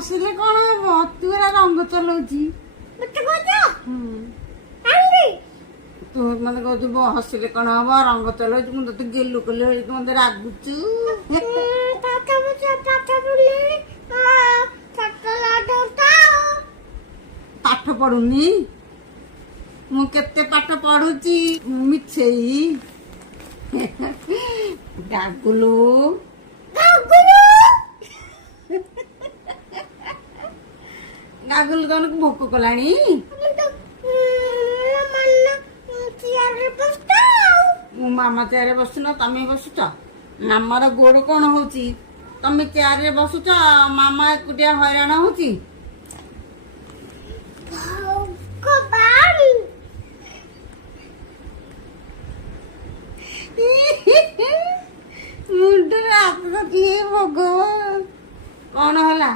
ହସିଲେ କଣ ହବ? ତୁ ଏରା ରଙ୍ଗ ଚଲଉଚି। ତୁ ମତେ କହୁଛୁ ହସିଲେ କଣ ହବ? ରଙ୍ଗ ଚଲଉଛୁ। ମୁଁ ତତେ ଗେଲୁ କଲେ ମତେ ରାଗୁଛୁ। ପାଠ ପଢୁନି? ମୁଁ କେତେ ପାଠ ପଢୁଛି ମିଛେଇ। ଗାଗୁଲୁ ଗାଗୁଲୁ ତମକୁ ଭୋକ କଲାଣି? ମୁଁ ମାମା ଚେୟାରରେ ବସୁନ, ତମେ ବସୁଛ। ମାମାର ଗୋଡ କଣ ହଉଛି? ତମେ ଚେୟାରରେ ବସୁଛ, ମାମା ଏକୁଟିଆ ହଇରାଣ ହଉଛି। ମୁଣ୍ଡରେ ହାତ କିଏ ଭଗବାନ କଣ ହେଲା?